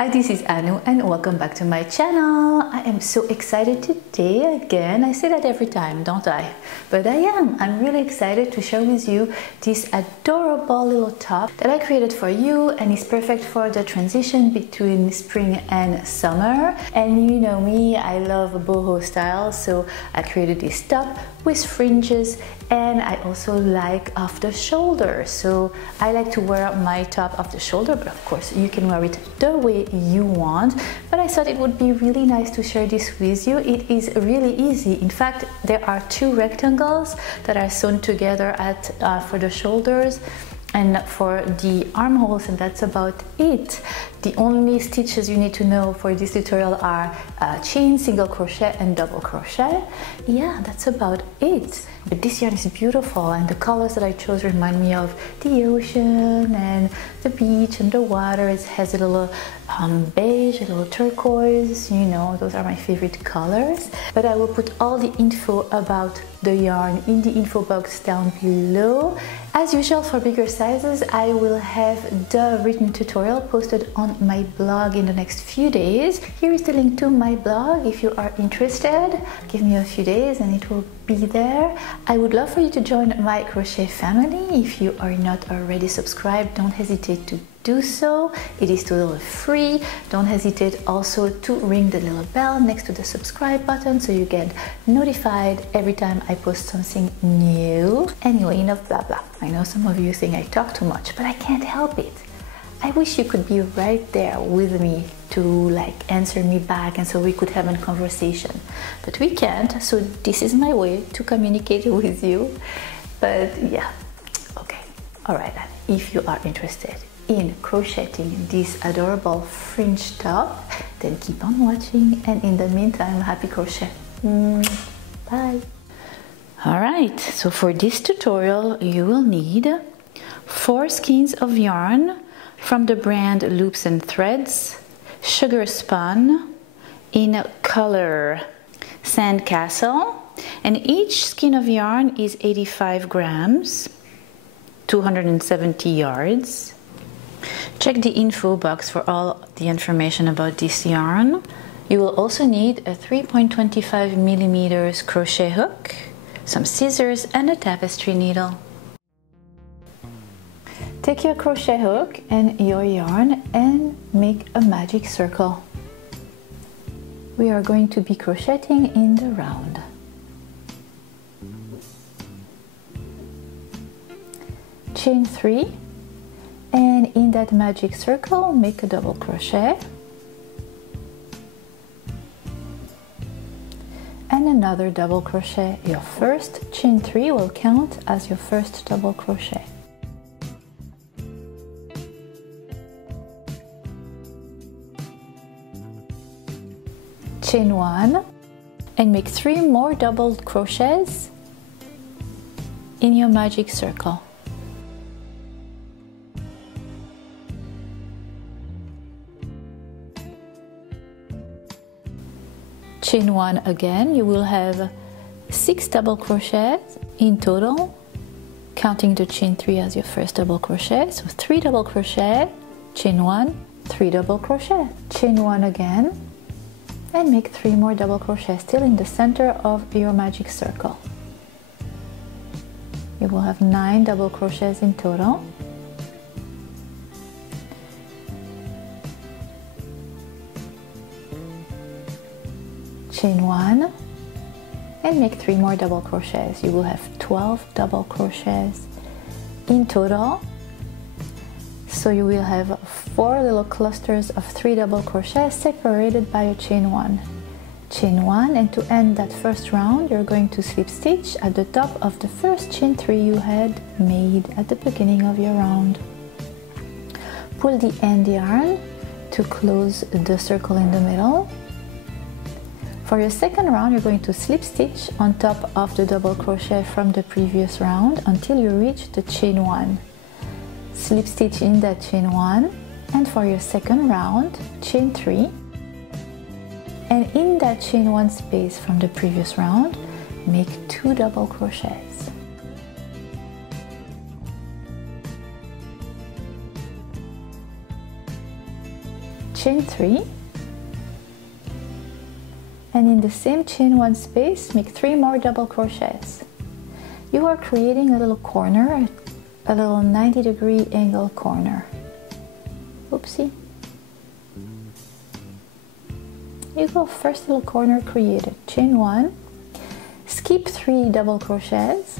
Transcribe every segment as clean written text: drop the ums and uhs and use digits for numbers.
Hi, this is Anu and welcome back to my channel. I am so excited today again. I say that every time, don't I? But I am. I'm really excited to share with you this adorable little top that I created for you, and it's perfect for the transition between spring and summer. And you know me, I love boho style, so I created this top with fringes, and I also like off the shoulder. So I like to wear my top off the shoulder, but of course you can wear it the way you want. But I thought it would be really nice to share this with you. It is really easy. In fact, there are two rectangles that are sewn together for the shoulders and for the armholes, and that's about it. The only stitches you need to know for this tutorial are chain, single crochet and double crochet. Yeah, that's about it. But this yarn is beautiful, and the colors that I chose remind me of the ocean and the beach and the water. It has a little beige, a little turquoise, you know, those are my favorite colors. But I will put all the info about the yarn in the info box down below. As usual, for bigger sizes, I will have the written tutorial posted on my blog in the next few days. Here is the link to my blog if you are interested. Give me a few days and it will be there. I would love for you to join my crochet family. If you are not already subscribed, don't hesitate to do so. It is totally free. Don't hesitate also to ring the little bell next to the subscribe button so you get notified every time I post something new. Anyway, enough blah blah. I know some of you think I talk too much, but I can't help it. I wish you could be right there with me to like answer me back, and so we could have a conversation, but we can't. So this is my way to communicate with you. But yeah, okay, all right. If you are interested in crocheting this adorable fringe top, then keep on watching, and in the meantime, happy crochet. Bye. All right, so for this tutorial you will need 4 skeins of yarn from the brand Loops and Threads, Sugarspun in color Sandcastle, and each skein of yarn is 85 grams, 270 yards. Check the info box for all the information about this yarn. You will also need a 3.25 millimeters crochet hook, some scissors and a tapestry needle. Take your crochet hook and your yarn and make a magic circle. We are going to be crocheting in the round. Chain 3, and in that magic circle make a double crochet and another double crochet. Your first chain 3 will count as your first double crochet. Chain 1 and make 3 more double crochets in your magic circle. Chain 1 again, you will have 6 double crochets in total, counting the chain 3 as your first double crochet. So 3 double crochet, chain 1, 3 double crochet, chain 1 again, and make 3 more double crochets still in the center of your magic circle. You will have 9 double crochets in total. Chain 1 and make 3 more double crochets. You will have 12 double crochets in total. So you will have 4 little clusters of 3 double crochets separated by a chain 1. Chain 1, and to end that first round you're going to slip stitch at the top of the first chain 3 you had made at the beginning of your round. Pull the end yarn to close the circle in the middle. For your second round, you're going to slip stitch on top of the double crochet from the previous round until you reach the chain 1. Slip stitch in that chain 1, and for your second round, chain 3. And in that chain 1 space from the previous round, make 2 double crochets. chain 3, and in the same chain 1 space make 3 more double crochets. You are creating a little corner, a little 90-degree angle corner. Oopsie. You go, first little corner created, chain 1, skip 3 double crochets,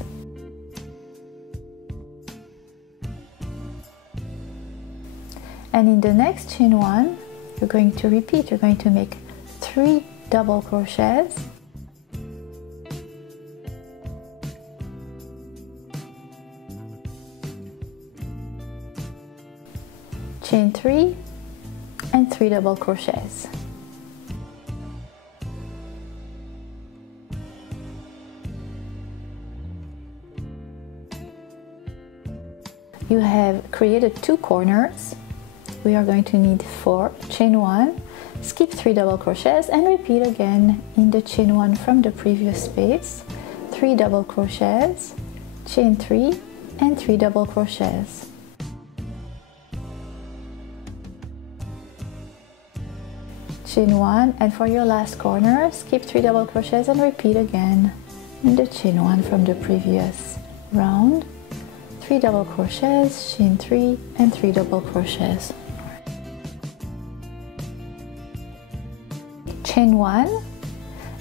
and in the next chain 1 you're going to repeat. You're going to make 3 double crochets, chain 3 and 3 double crochets. You have created 2 corners. We are going to need 4, chain 1, skip 3 double crochets and repeat again in the chain 1 from the previous space, 3 double crochets, chain 3 and 3 double crochets. Chain 1, and for your last corner skip 3 double crochets and repeat again in the chain 1 from the previous round, 3 double crochets, chain 3 and 3 double crochets. Chain 1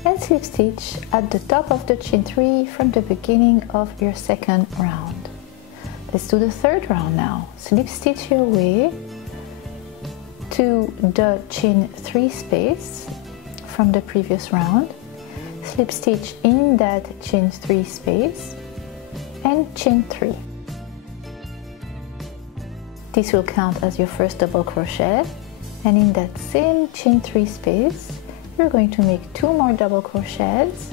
and slip stitch at the top of the chain 3 from the beginning of your second round. Let's do the third round now. Slip stitch your way to the chain 3 space from the previous round, slip stitch in that chain 3 space and chain 3. This will count as your first double crochet, and in that same chain 3 space you're going to make 2 more double crochets,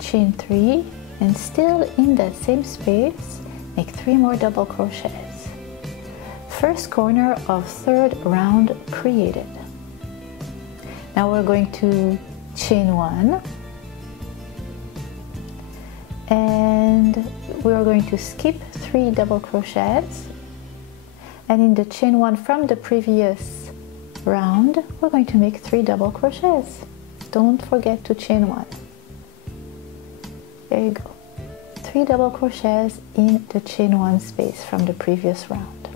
chain 3, and still in that same space make 3 more double crochets. First corner of third round created. Now we're going to chain 1 and we are going to skip 3 double crochets, and in the chain 1 from the previous round we're going to make 3 double crochets. Don't forget to chain 1. There you go. 3 double crochets in the chain 1 space from the previous round.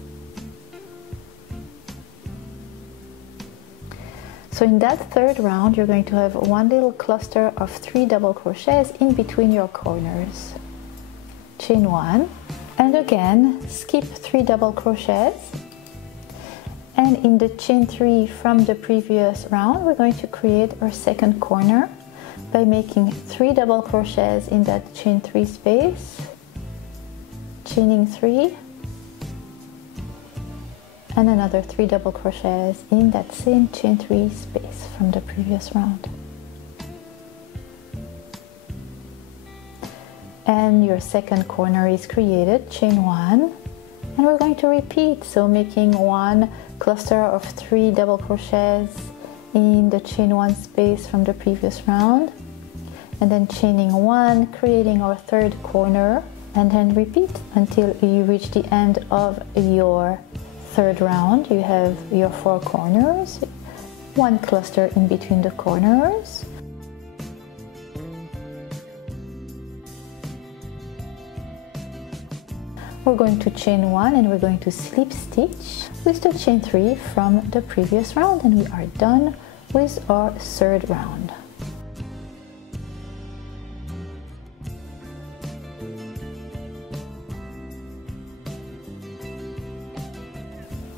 So in that third round you're going to have one little cluster of 3 double crochets in between your corners. Chain 1, and again skip 3 double crochets, and in the chain 3 from the previous round we're going to create our second corner by making 3 double crochets in that chain 3 space, chaining 3, and another 3 double crochets in that same chain 3 space from the previous round. And your second corner is created, chain 1, and we're going to repeat, so making one cluster of 3 double crochets in the chain 1 space from the previous round, and then chaining 1, creating our third corner, and then repeat until you reach the end of your third round. You have your 4 corners, 1 cluster in between the corners. We're going to chain 1 and we're going to slip stitch with the chain 3 from the previous round, and we are done with our third round.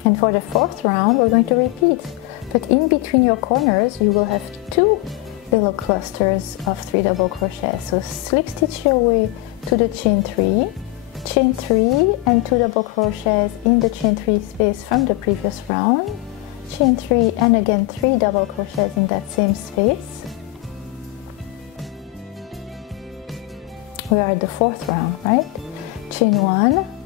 And for the fourth round we're going to repeat, but in between your corners you will have 2 little clusters of 3 double crochets. So slip stitch your way to the chain 3, chain 3 and 2 double crochets in the chain 3 space from the previous round, chain 3 and again 3 double crochets in that same space. We are at the fourth round, right? Chain 1,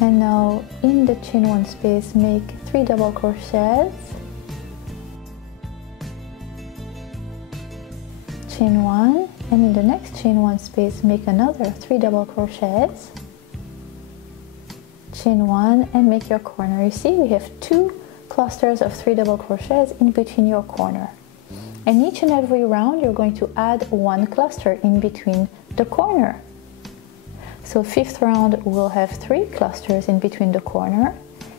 and now in the chain 1 space make 3 double crochets, chain 1, and in the next chain 1 space make another 3 double crochets, chain 1, and make your corner. You see we have 2 clusters of 3 double crochets in between your corner. And each and every round you're going to add 1 cluster in between the corner. So 5th round will have 3 clusters in between the corner,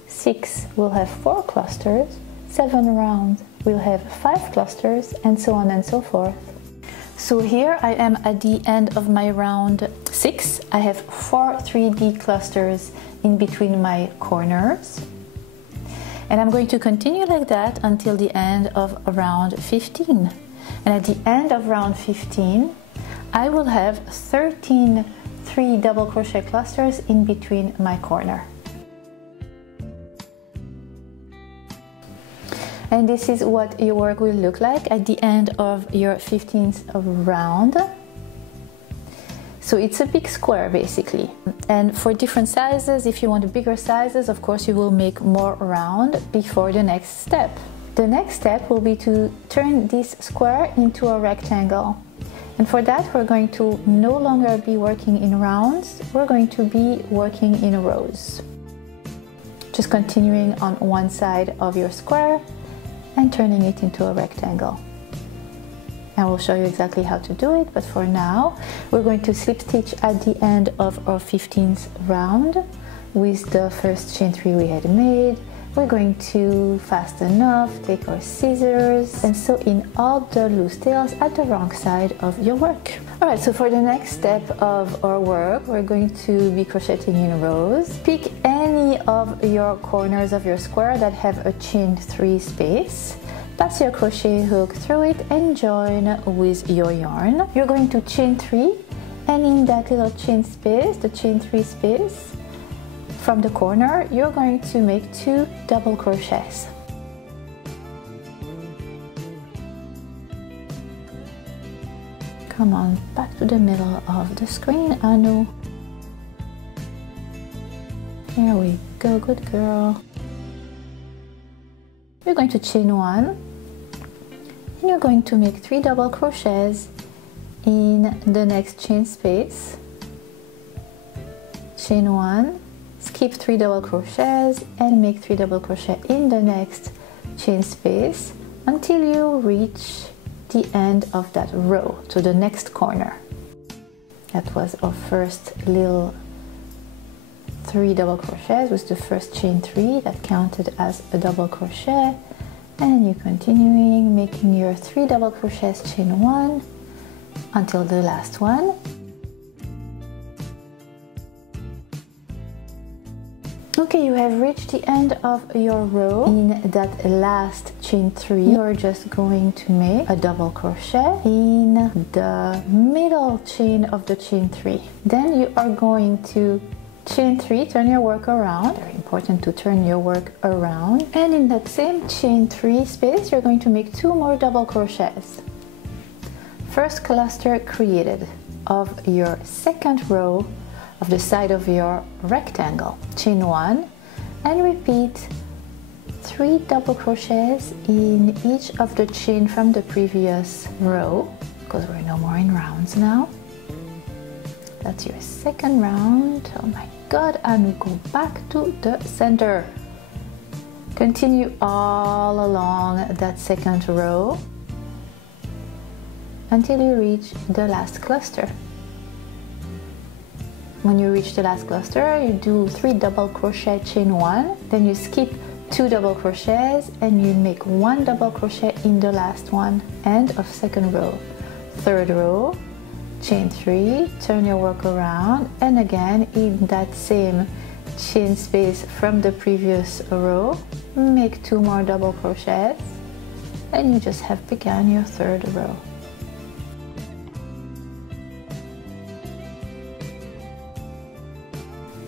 6 will have 4 clusters, 7 rounds will have 5 clusters, and so on and so forth. So here I am at the end of my round 6. I have 4 3D clusters in between my corners. And I'm going to continue like that until the end of round 15. And at the end of round 15, I will have 13 3 double crochet clusters in between my corner. And this is what your work will look like at the end of your 15th round. So it's a big square basically. And for different sizes, if you want bigger sizes, of course you will make more round before the next step. The next step will be to turn this square into a rectangle. And for that we're going to no longer be working in rounds, we're going to be working in rows. Just continuing on one side of your square and turning it into a rectangle. I will show you exactly how to do it, but for now we're going to slip stitch at the end of our 15th round with the first chain 3 we had made. We're going to fasten off, take our scissors and sew in all the loose tails at the wrong side of your work. Alright, so for the next step of our work, we're going to be crocheting in rows. Pick any of your corners of your square that have a chain 3 space. Pass your crochet hook through it and join with your yarn. You're going to chain 3, and in that little chain space, the chain 3 space, from the corner, you're going to make 2 double crochets. Come on, back to the middle of the screen, Anu. There we go, good girl. You're going to chain 1, and you're going to make 3 double crochets in the next chain space. Chain 1, skip 3 double crochets and make 3 double crochet in the next chain space until you reach the end of that row, to the next corner. That was our first little 3 double crochets with the first chain 3 that counted as a double crochet, and you're continuing making your 3 double crochets chain 1 until the last one. Okay, you have reached the end of your row. In that last chain 3, you're just going to make a double crochet in the middle chain of the chain 3. Then you are going to chain 3, turn your work around. Very important to turn your work around. And in that same chain 3 space, you're going to make 2 more double crochets. First cluster created of your second row of the side of your rectangle. Chain 1 and repeat 3 double crochets in each of the chain from the previous row, because we're no more in rounds now. That's your second round. Oh my god, and go back to the center. Continue all along that second row until you reach the last cluster. When you reach the last cluster, you do 3 double crochet chain 1, then you skip 2 double crochets and you make 1 double crochet in the last one, end of second row. Third row, chain 3, turn your work around, and again in that same chain space from the previous row, make 2 more double crochets, and you just have begun your third row.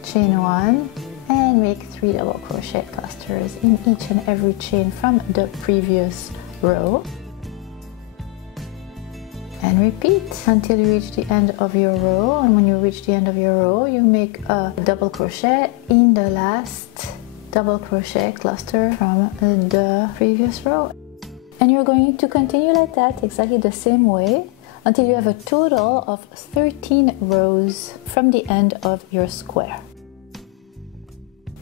Chain 1 and make 3 double crochet clusters in each and every chain from the previous row, and repeat until you reach the end of your row. And when you reach the end of your row, you make a double crochet in the last double crochet cluster from the previous row, and you're going to continue like that exactly the same way until you have a total of 13 rows from the end of your square.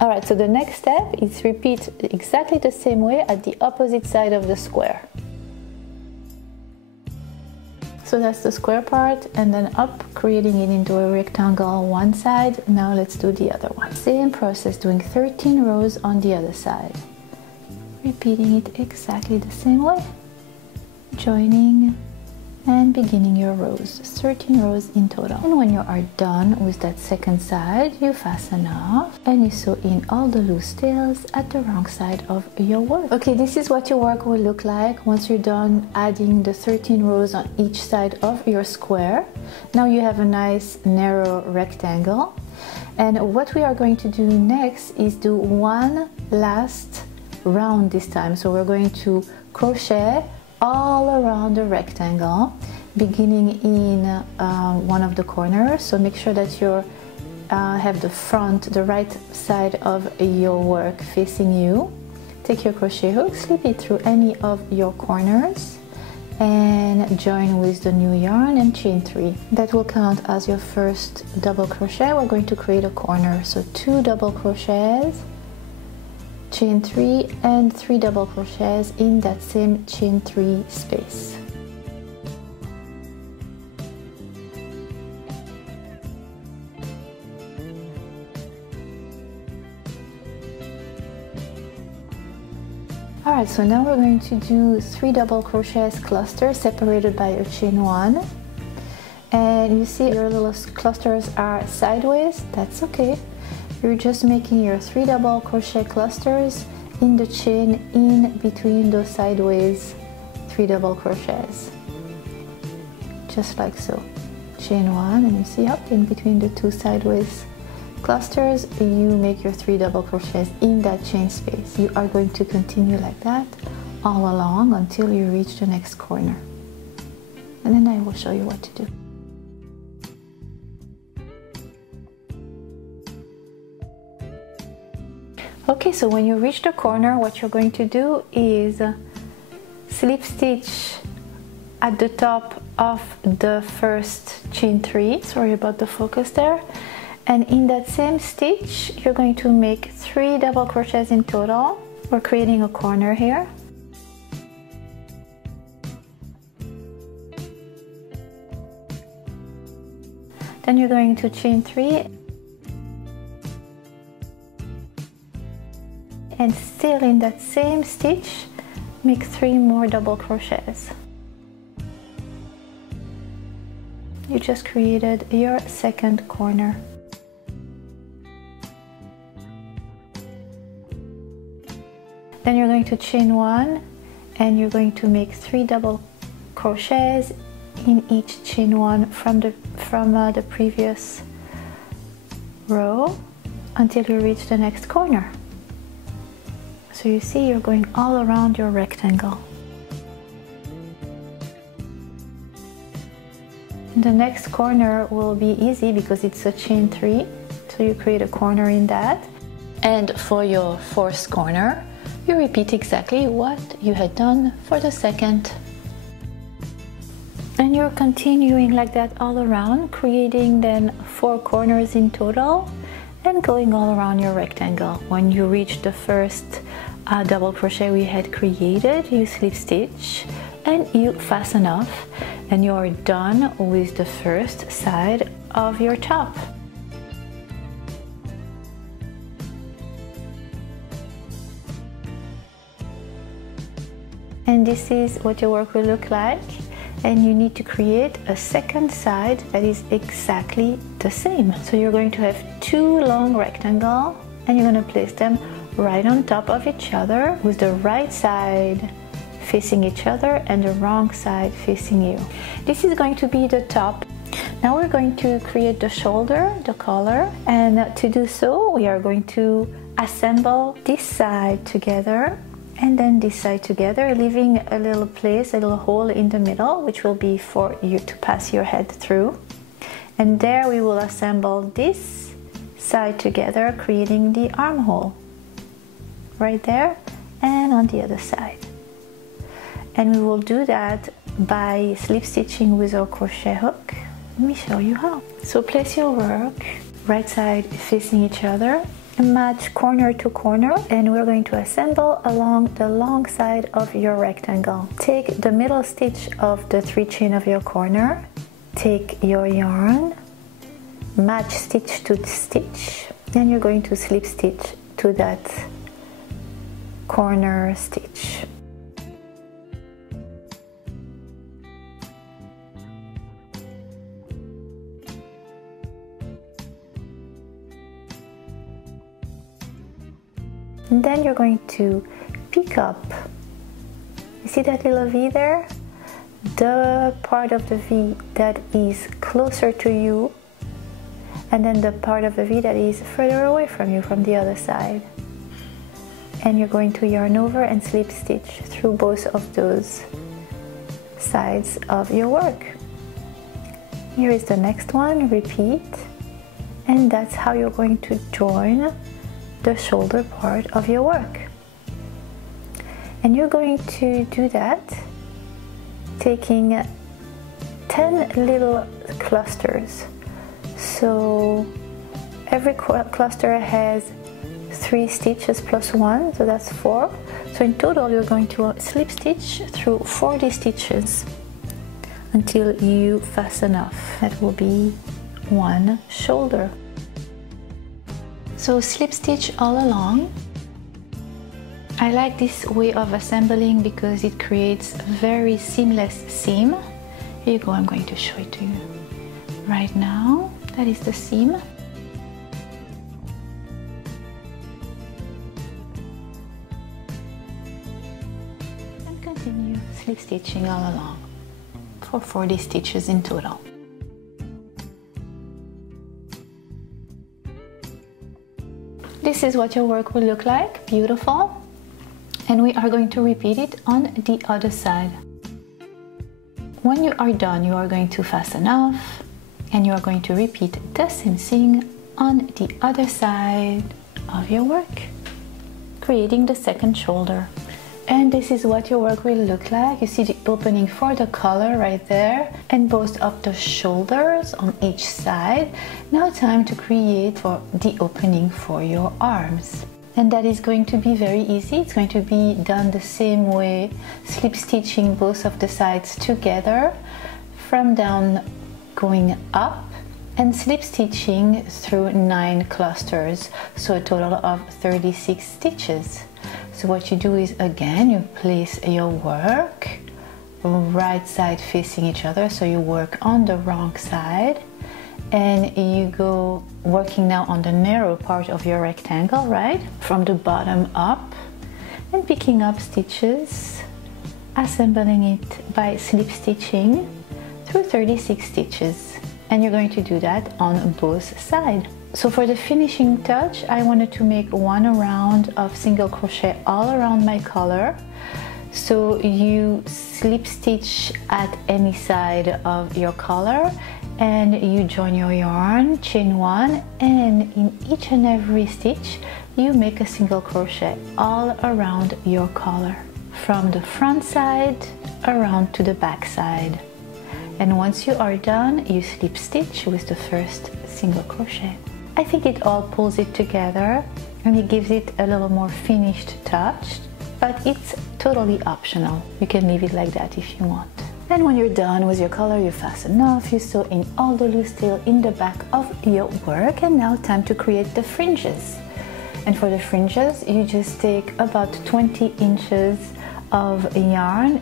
Alright, so the next step is repeat exactly the same way at the opposite side of the square. So that's the square part, and then up, creating it into a rectangle on one side. Now let's do the other one. Same process, doing 13 rows on the other side. Repeating it exactly the same way. Joining and beginning your rows, 13 rows in total. And when you are done with that second side, you fasten off and you sew in all the loose tails at the wrong side of your work. Okay, this is what your work will look like once you're done adding the 13 rows on each side of your square. Now you have a nice narrow rectangle, and what we are going to do next is do one last round this time. So we're going to crochet all around the rectangle, beginning in one of the corners. So make sure that you have the right side of your work facing you. Take your crochet hook, slip it through any of your corners, and join with the new yarn and chain 3. That will count as your first double crochet. We're going to create a corner, so 2 double crochets, chain 3, and 3 double crochets in that same chain 3 space. Alright, so now we're going to do 3 double crochets clusters separated by a chain 1. And you see your little clusters are sideways. That's okay. You're just making your 3 double crochet clusters in the chain in between those sideways 3 double crochets, just like so. Chain 1, and you see up in between the 2 sideways clusters, you make your 3 double crochets in that chain space. You are going to continue like that all along until you reach the next corner, and then I will show you what to do. Okay, so when you reach the corner, what you're going to do is slip stitch at the top of the first chain 3. Sorry about the focus there. And in that same stitch, you're going to make 3 double crochets in total. We're creating a corner here. Then you're going to chain 3. And still in that same stitch, make 3 more double crochets. You just created your second corner. Then you're going to chain 1, and you're going to make 3 double crochets in each chain 1 from the previous row until you reach the next corner. So you see, you're going all around your rectangle. And the next corner will be easy because it's a chain 3, so you create a corner in that. And for your fourth corner, you repeat exactly what you had done for the second. And you're continuing like that all around, creating then 4 corners in total and going all around your rectangle. When you reach the first double crochet we had created, you slip stitch and you fasten off, and you are done with the first side of your top. And this is what your work will look like, and you need to create a second side that is exactly the same. So you're going to have 2 long rectangles, and you're going to place them right on top of each other with the right side facing each other and the wrong side facing you. This is going to be the top. Now we're going to create the shoulder, the collar, and to do so we are going to assemble this side together and then this side together, leaving a little place, a little hole in the middle, which will be for you to pass your head through. And there we will assemble this side together, creating the armhole right there and on the other side. And we will do that by slip stitching with our crochet hook. Let me show you how. So place your work right side facing each other, match corner to corner, and we're going to assemble along the long side of your rectangle. Take the middle stitch of the 3 chain of your corner, take your yarn, match stitch to stitch, then you're going to slip stitch to that corner stitch. And then you're going to pick up, you see that little V there? The part of the V that is closer to you, and then the part of the V that is further away from you from the other side. And you're going to yarn over and slip stitch through both of those sides of your work. Here is the next one, repeat, and that's how you're going to join the shoulder part of your work. And you're going to do that taking 10 little clusters. So every cluster has 3 stitches plus 1, so that's 4. So in total you're going to slip stitch through 40 stitches until you fasten off. That will be 1 shoulder. So slip stitch all along. I like this way of assembling because it creates a very seamless seam. Here you go, I'm going to show it to you right now. That is the seam. And continue slip stitching all along for 40 stitches in total. This is what your work will look like, beautiful. And we are going to repeat it on the other side. When you are done, you are going to fasten off and you are going to repeat the same thing on the other side of your work, creating the second shoulder. And this is what your work will look like. You see the opening for the collar right there and both of the shoulders on each side. Now time to create for the opening for your arms. And that is going to be very easy. It's going to be done the same way, slip stitching both of the sides together from down going up and slip stitching through 9 clusters, so a total of 36 stitches. So what you do is, again, you place your work right side facing each other, so you work on the wrong side and you go working now on the narrow part of your rectangle, right, from the bottom up, and picking up stitches, assembling it by slip stitching through 36 stitches. And you're going to do that on both sides. So for the finishing touch, I wanted to make 1 round of single crochet all around my collar. So you slip stitch at any side of your collar and you join your yarn, chain 1, and in each and every stitch you make a single crochet all around your collar, from the front side around to the back side. And once you are done, you slip stitch with the first single crochet. I think it all pulls it together and it gives it a little more finished touch, but it's totally optional. You can leave it like that if you want. And when you're done with your collar, you fasten off, you sew in all the loose tail in the back of your work, and now time to create the fringes. And for the fringes, you just take about 20 inches of yarn.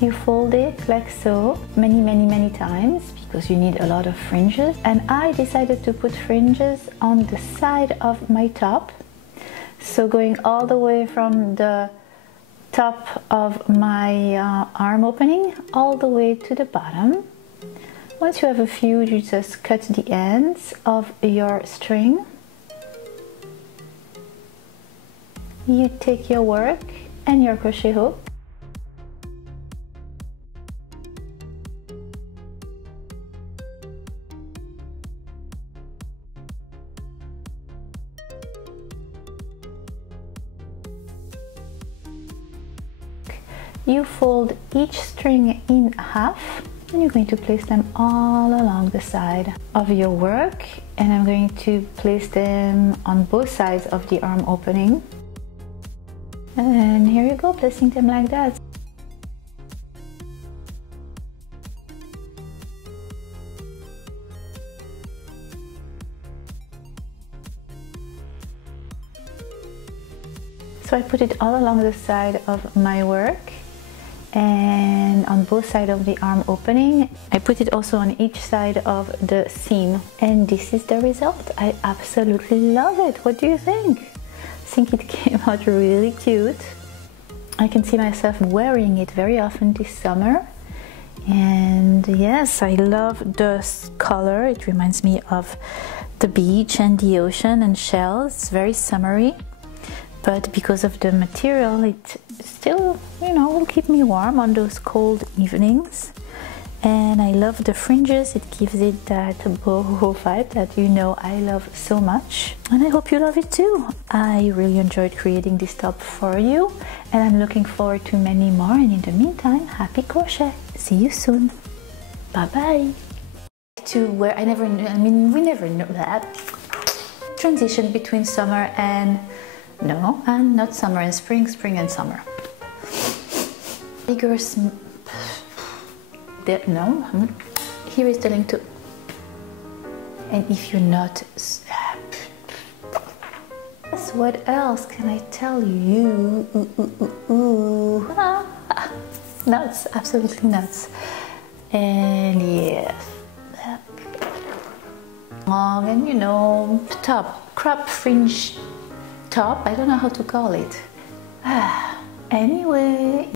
You fold it like so many times because you need a lot of fringes, and I decided to put fringes on the side of my top, so going all the way from the top of my arm opening all the way to the bottom. Once you have a few, you just cut the ends of your string. You take your work and your crochet hook, you fold each string in half And you're going to place them all along the side of your work, and I'm going to place them on both sides of the arm opening. And here you go, placing them like that. So I put it all along the side of my work and on both sides of the arm opening. I put it also on each side of the seam, and this is the result. I absolutely love it. What do you think? I think it came out really cute. I can see myself wearing it very often this summer. And yes, I love the color. It reminds me of the beach and the ocean and shells. It's very summery. But because of the material, it still, you know, will keep me warm on those cold evenings. And I love the fringes. It gives it that boho vibe that you know I love so much. And I hope you love it too. I really enjoyed creating this top for you, and I'm looking forward to many more. And in the meantime, happy crochet. See you soon. Bye bye. To where we never know that transition between summer and not summer and spring, spring and summer. Bigger, here is the link to, and if you're not, what else can I tell you? Nuts, absolutely nuts. And yes, long and you know, top, crop fringe top, I don't know how to call it. Anyway,